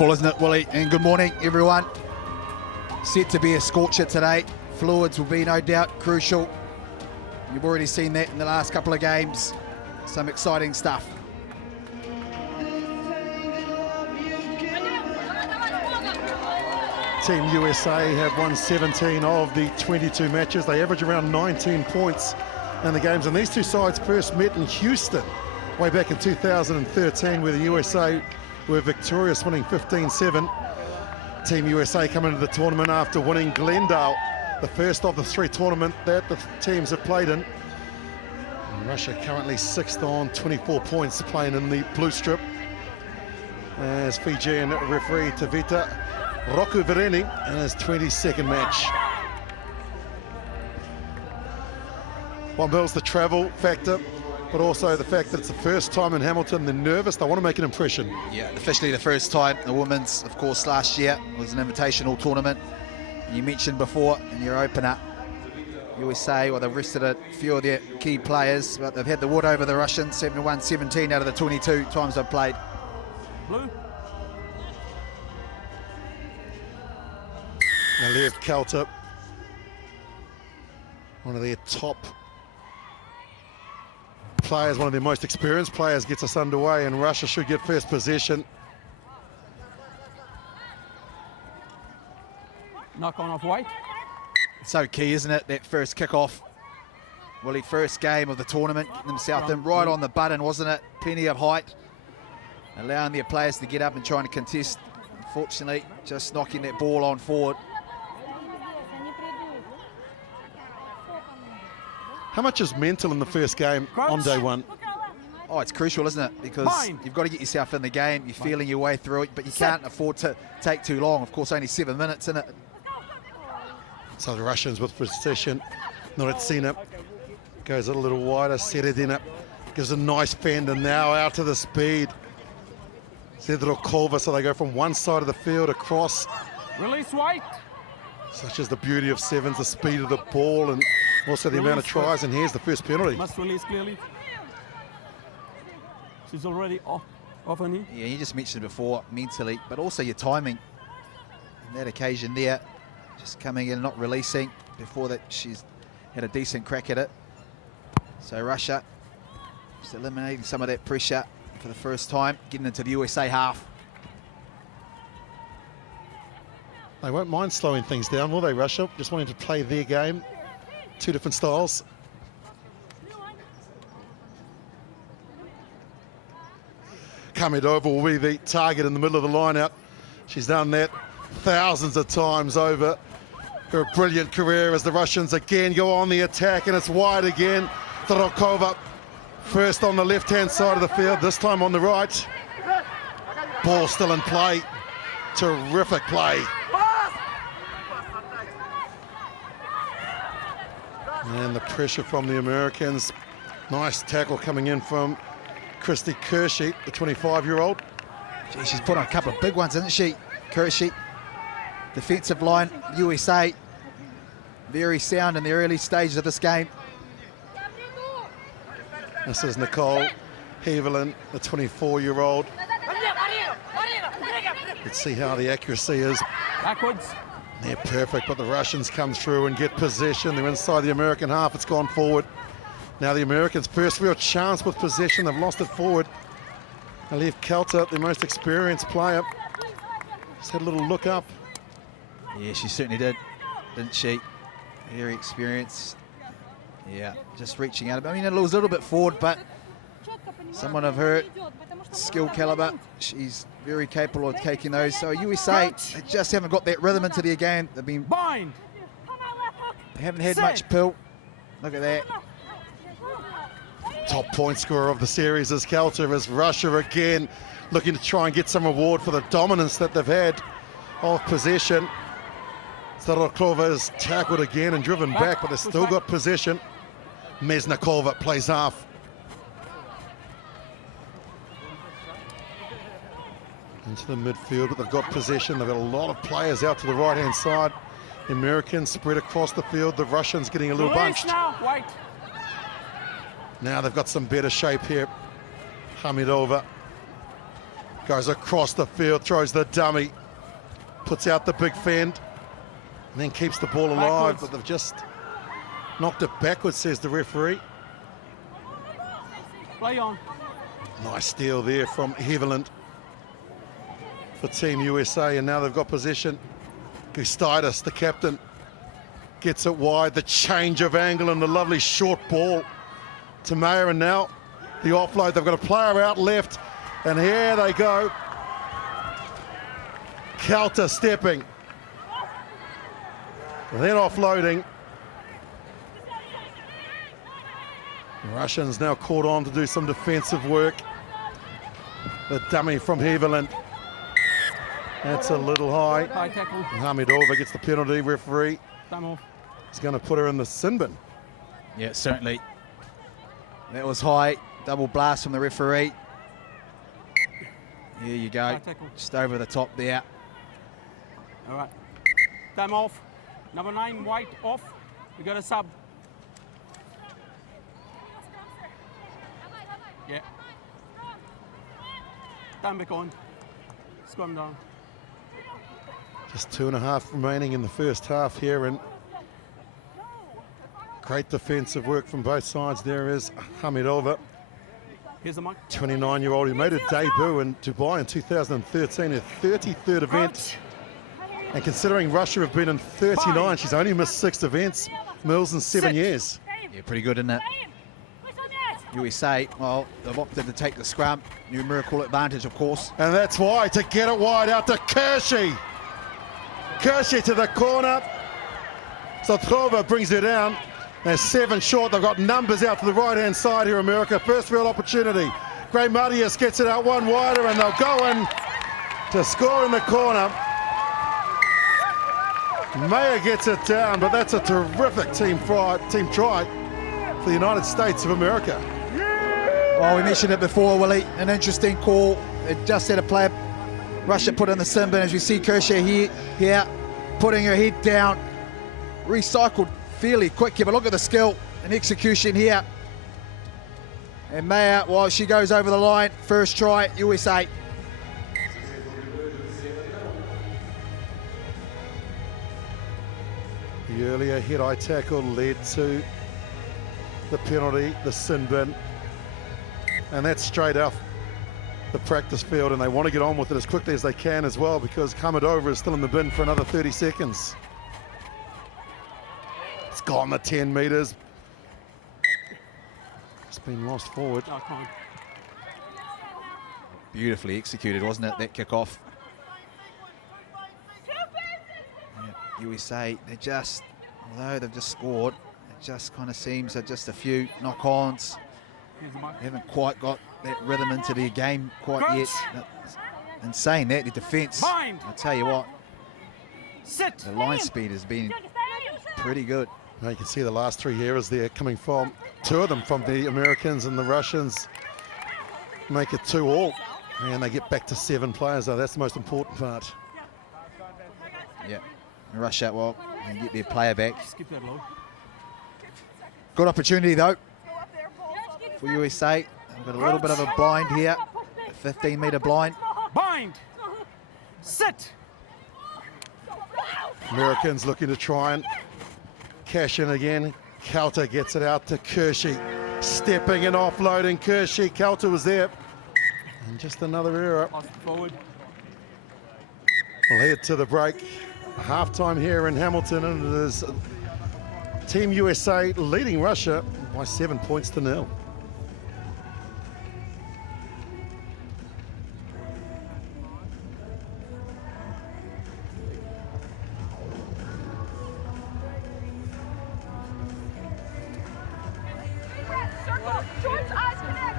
Well, isn't it, Willie? And good morning, everyone. Set to be a scorcher today. Fluids will be no doubt crucial. You've already seen that in the last couple of games. Some exciting stuff. Team USA have won 17 of the 22 matches. They average around 19 points in the games. And these two sides first met in Houston way back in 2013, where the USA were victorious, winning 15-7. Team USA come into the tournament after winning Glendale, the first of the three tournaments that the teams have played in. And Russia currently sixth on 24 points, playing in the blue strip, as Fijian referee Tavita Rokuvireni in his 22nd match. What builds the travel factor, but also the fact that it's the first time in Hamilton. They're nervous, they want to make an impression. Yeah, officially the first time. The women's, of course, last year was an invitational tournament. You mentioned before in your opener, USA, well, they've rested a few of their key players, but they've had the wood over the Russians, 71-17 out of the 22 times they've played. Blue. Lev Kalter, one of their top players, one of their most experienced players, gets us underway, and Russia should get first possession. Knock on off White. It's so key, isn't it, that first kickoff? Willie, first game of the tournament, getting themselves in right on the button, wasn't it? Plenty of height, allowing their players to get up and trying to contest. Unfortunately, just knocking that ball on forward. How much is mental in the first game on day one? Oh, it's crucial, isn't it? Because you've got to get yourself in the game. You're feeling your way through it, but you can't afford to take too long. Of course, only 7 minutes in it. So the Russians with possession. Noretsina goes a little wider. Seredina gives a nice fender now out to the speed. Zedrokova, so they go from one side of the field across. Release White. Such is the beauty of sevens, the speed of the ball, and also the amount of tries. And here's the first penalty. Must release clearly. She's already off her knee. Yeah, you just mentioned it before, mentally, but also your timing. On that occasion there, just coming in, not releasing before that. She's had a decent crack at it. So Russia just eliminating some of that pressure for the first time, getting into the USA half. They won't mind slowing things down, will they, Russia? Just wanting to play their game. Two different styles. Kamidova will be the target in the middle of the line-out. She's done that thousands of times over her brilliant career, as the Russians again go on the attack, and it's wide again. Dorokova first on the left-hand side of the field, this time on the right. Ball still in play. Terrific play. And the pressure from the Americans. Nice tackle coming in from Christy Kershey, the 25-year-old. Gee, she's put on a couple of big ones, hasn't she, Kershey? Defensive line, USA, very sound in the early stages of this game. This is Nicole Hevelin, the 24-year-old. Let's see how the accuracy is. Backwards. They're perfect, but the Russians come through and get possession. They're inside the American half. It's gone forward. Now the Americans' first real chance with possession. They've lost it forward. Lev Kalter, the most experienced player, just had a little look up. Yeah, she certainly did, didn't she? Very experienced. Yeah, just reaching out. I mean, it was a little bit forward, but someone of her skill caliber, she's very capable of taking those. So USA, they just haven't got that rhythm into their game. They've been Bind. They haven't had much pill. Look at that. Top point scorer of the series is Kalter, as Russia again looking to try and get some reward for the dominance that they've had of possession. Starokova is tackled again and driven back, but they've still got possession. Mesnikova plays half. Into the midfield, but they've got possession. They've got a lot of players out to the right-hand side. The Americans spread across the field. The Russians getting a little bunched. Now, White. Now they've got some better shape here. Hamidova Goes across the field, throws the dummy, puts out the big fend, and then keeps the ball alive, Backwards. but they've just knocked it backwards, says the referee. Play on. Nice steal there from Heveland for Team USA, and now they've got possession. Gustitis, the captain, gets it wide, the change of angle and the lovely short ball to Mayer, and now the offload. They've got a player out left, and here they go. Counter stepping, then offloading. The Russians now caught on to do some defensive work. The dummy from Heveland. That's a little high. High tackle. Hamidova gets the penalty. Referee Time off. is going to put her in the sin bin. Yeah, certainly. That was high. Double blast from the referee. Here you go. High tackle. Just over the top there. All right. Time off. Number 9, White off. We got a sub. Yeah. Time back on. Scrum down. Just 2.5 remaining in the first half here, and great defensive work from both sides. There is Hamidova, Here's the mic. 29-year-old who made her debut in Dubai in 2013, her 33rd event. And considering Russia have been in 39, she's only missed 6 events. Mills in 7 years. Yeah, pretty good, isn't it? USA, well, they've opted to take the scrum. Numerical advantage, of course. And that's why, to get it wide out to Kershi. Kershi to the corner. Sotrova brings her down. They're 7 short. They've got numbers out to the right-hand side here, America. First real opportunity. Gray Marius gets it out one wider, and they'll go in to score in the corner. Mayer gets it down, but that's a terrific team try for the United States of America. Well, we mentioned it before, Willie. An interesting call. It just had a player, Russia put in the sin bin. As you see Kershaw here, putting her head down. Recycled fairly quick here, but look at the skill and execution here. And Mayer, well, she goes over the line. First try, USA. The earlier head-eye tackle led to the penalty, the sin bin. And that's straight off the practice field, and they want to get on with it as quickly as they can as well, because Hamidova is still in the bin for another 30 seconds. It's gone the 10 metres. It's been lost forward. Oh, come on. Beautifully executed, wasn't it, that kickoff? Yeah, USA, they just, although they've just scored, it just kind of seems that just a few knock-ons. Here's the mic. They haven't quite got that rhythm into their game quite yet. And saying that, the defence, Bind. I'll tell you what, Sit. the line speed has been pretty good. Now you can see the last 3 errors there coming from 2 of them from the Americans, and the Russians make it 2-all. And they get back to 7 players, though. That's the most important part. Yeah, and Russia, well, and get their player back. Skip that low. Good opportunity though for USA. They've got a little bit of a blind here, a 15-metre blind. Bind. Sit. Americans looking to try and cash in again. Kelter gets it out to Kershi. Stepping and offloading Kershi. Kelter was there. And just another error. Pass it forward. We'll head to the break. Halftime here in Hamilton, and it is Team USA leading Russia by 7 points to 0. Circle, George, eyes connect.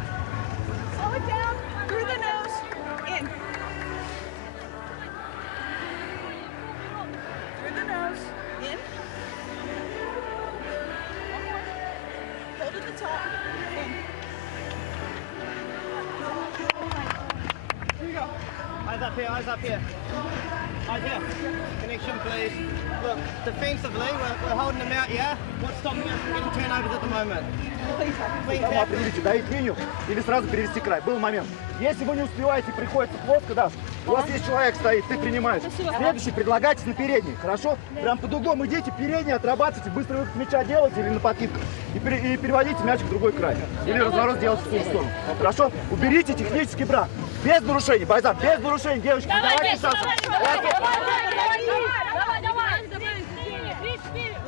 Slow it down, through the nose, in. Through the nose, in. One more. Hold at the top, in. Here you go. Eyes up here, eyes up here. Idea. Connection, please. Look, defensively, we're holding them out, yeah? What's stopping us from getting turnovers at the moment? Clean tap. Определите, да, и принял, или сразу перевести край. Был момент. Если вы не успеваете, приходится плоско, да. У вас есть человек стоит, ты принимаешь. Следующий предлагайте на передний, хорошо? Прям под углом идите, передний отрабатывайте, быстрый выход мяча делайте или на подкидках. И переводите мяч в другой край. Или разворот делайте в ту сторону. Хорошо? Уберите технический брак. Без нарушений, бойза, без нарушений, девочки. Давайте шанс.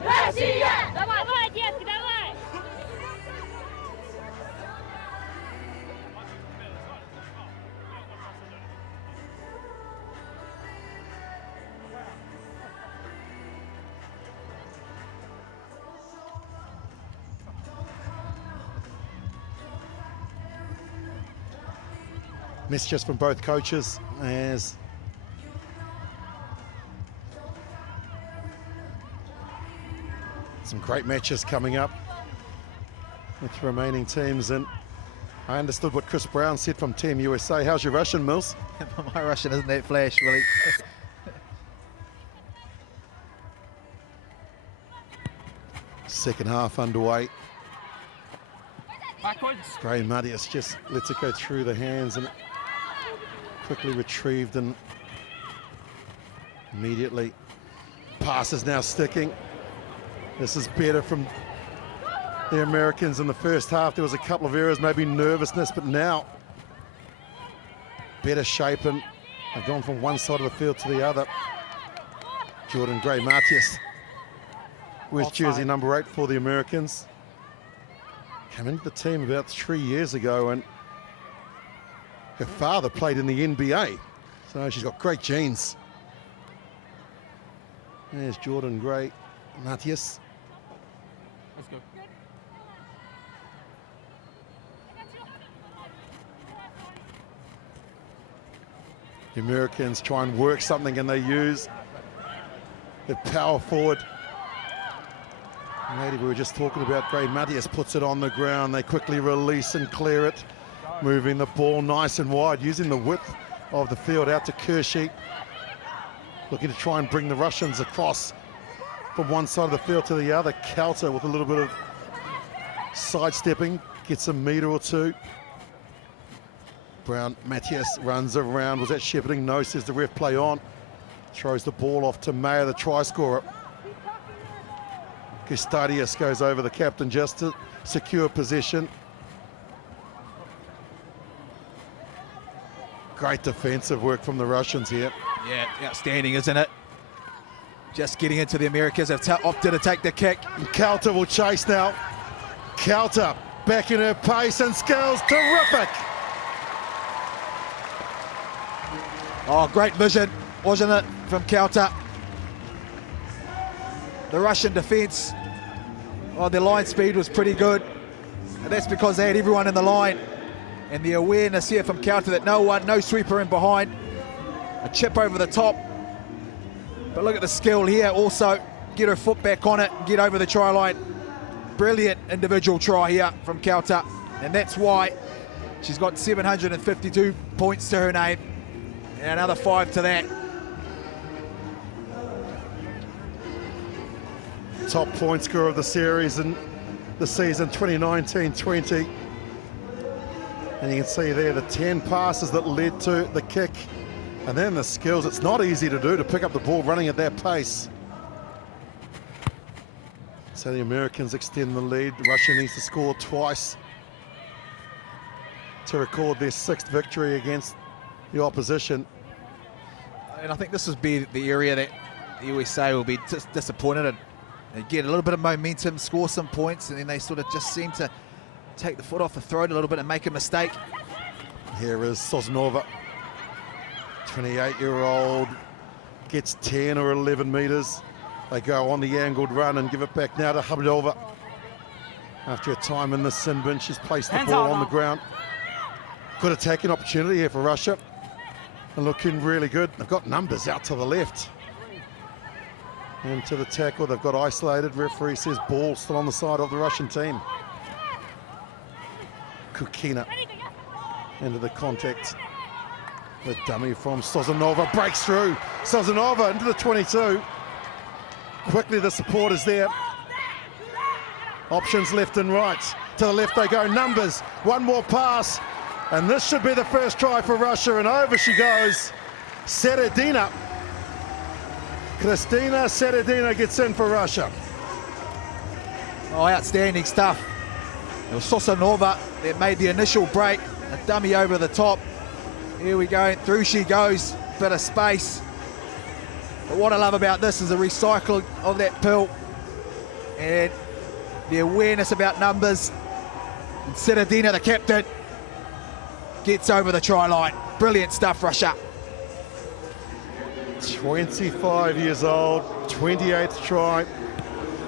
Россия! Давай, детки, давай! Messages from both coaches as some great matches coming up with the remaining teams. And I understood what Chris Brown said from Team USA. How's your Russian, Mills? My Russian isn't that flash, Willie. Second half underway. Backwards. Gray Madius just lets it go through the hands and quickly retrieved and immediately pass is now sticking. This is better from the Americans in the first half. There was a couple of errors, maybe nervousness, but now better shape and they've gone from one side of the field to the other. Jordan Gray Matias with jersey number 8 for the Americans. Came into the team about 3 years ago and her father played in the NBA. So she's got great genes. There's Jordan Gray Matias. Let's go. The Americans try and work something and they use the power forward. The lady we were just talking about, Gray Matias, puts it on the ground. They quickly release and clear it, moving the ball nice and wide, using the width of the field out to Kershey. Looking to try and bring the Russians across from one side of the field to the other. Kalter with a little bit of sidestepping, gets a metre or two. Brown Matias runs around. Was that shepherding? No, says the ref, play on. Throws the ball off to Mayer, the try scorer. Custodius goes over the captain just to secure possession. Great defensive work from the Russians here. Yeah, outstanding, isn't it? Just getting into the Americans. Have opted to take the kick. And Kalter will chase now. Kalter back in her pace and skills, terrific. Oh, great vision, wasn't it, from Kalter? The Russian defense, oh, their line speed was pretty good. And that's because they had everyone in the line. And the awareness here from Kalter that no sweeper in behind. A chip over the top. But look at the skill here also. Get her foot back on it, get over the try line. Brilliant individual try here from Kalter. And that's why she's got 752 points to her name. And another 5 to that. Top point scorer of the series in the season 2019-20. And you can see there the 10 passes that led to the kick. And then the skills. It's not easy to do, to pick up the ball running at that pace. So the Americans extend the lead. Russia needs to score twice to record their 6th victory against the opposition. And I think this would be the area that the USA will be disappointed in. They get a little bit of momentum, score some points, and then they sort of just seem to take the foot off the throat a little bit and make a mistake. Here is Sosnova, 28-year-old, gets 10 or 11 meters. They go on the angled run and give it back now to Habdova. After a time in the sin bin, she's placed the ball on the ground. Good attacking opportunity here for Russia. And looking really good. They've got numbers out to the left. Into the tackle, they've got isolated. Referee says ball still on the side of the Russian team. Kukina into the contact. The dummy from Sozanova breaks through. Sozanova into the 22. Quickly the support is there. Options left and right. To the left they go, numbers. One more pass. And this should be the first try for Russia, and over she goes. Seredina. Kristina Seredina gets in for Russia. Oh, outstanding stuff. It was Sosanova that made the initial break. A dummy over the top. Here we go, through she goes. Bit of space. But what I love about this is the recycling of that pill and the awareness about numbers. And Seredina, the captain, gets over the try line. Brilliant stuff, Russia. 25 years old, 28th try.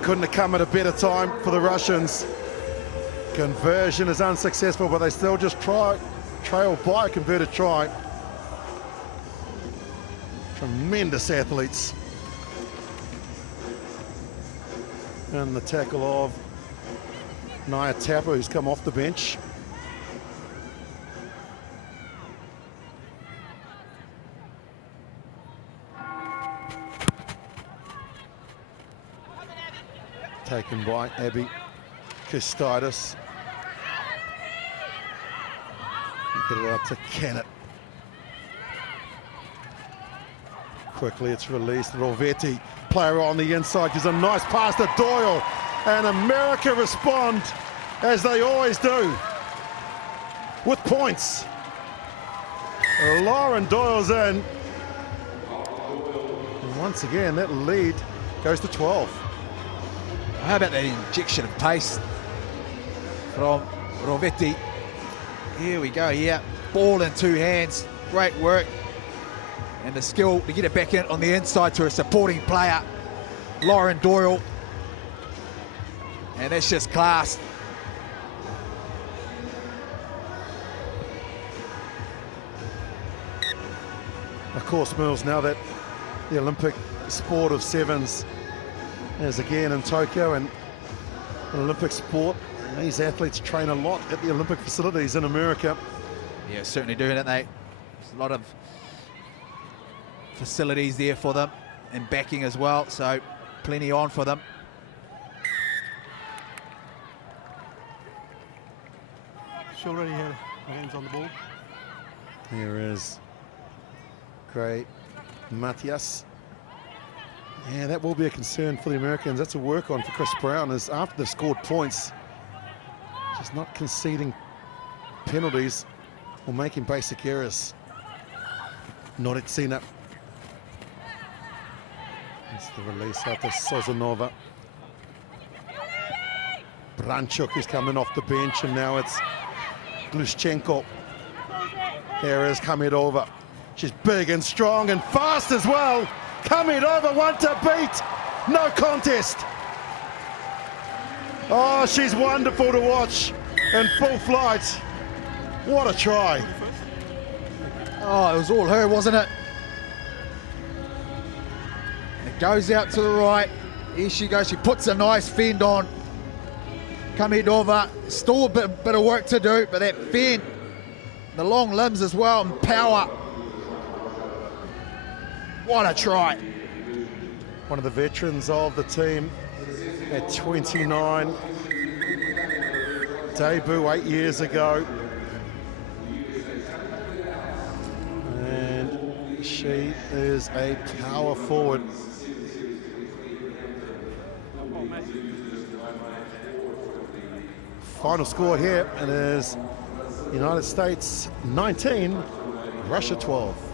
Couldn't have come at a better time for the Russians. Conversion is unsuccessful, but they still just trail by a converted try. Tremendous athletes. And the tackle of Naya Tapa, who's come off the bench. Taken by Abby Kostaitis. Get it out to Kennett. Quickly it's released. Rovetti, player on the inside, gives a nice pass to Doyle. And America respond, as they always do, with points. Lauren Doyle's in. And once again, that lead goes to 12. How about that injection of pace from Rovetti? Here we go, yeah. Ball in two hands, great work. And the skill to get it back in on the inside to a supporting player, Lauren Doyle. And that's just class. Of course, Mills, now that the Olympic sport of sevens is again in Tokyo and an Olympic sport, these athletes train a lot at the Olympic facilities in America. Yeah, certainly do, don't they? There's a lot of facilities there for them and backing as well, so plenty on for them. She already had her hands on the ball. Here is great Matias. Yeah, that will be a concern for the Americans. That's a work on for Chris Brown, is after they've scored points, just not conceding penalties or making basic errors. Noritsina. It's the release out to Sozanova. Branchuk is coming off the bench, and now it's Glushchenko. There is Kamedova. She's big and strong and fast as well. Kamedova, one to beat. No contest. Oh, she's wonderful to watch in full flight. What a try. Oh, it was all her, wasn't it? It goes out to the right. Here she goes. She puts a nice fend on. Kamedova, still a bit of work to do, but that fend, the long limbs as well, and power. What a try. One of the veterans of the team at 29. Debut 8 years ago. And she is a power forward. Final score here, and it is United States 19, Russia 12.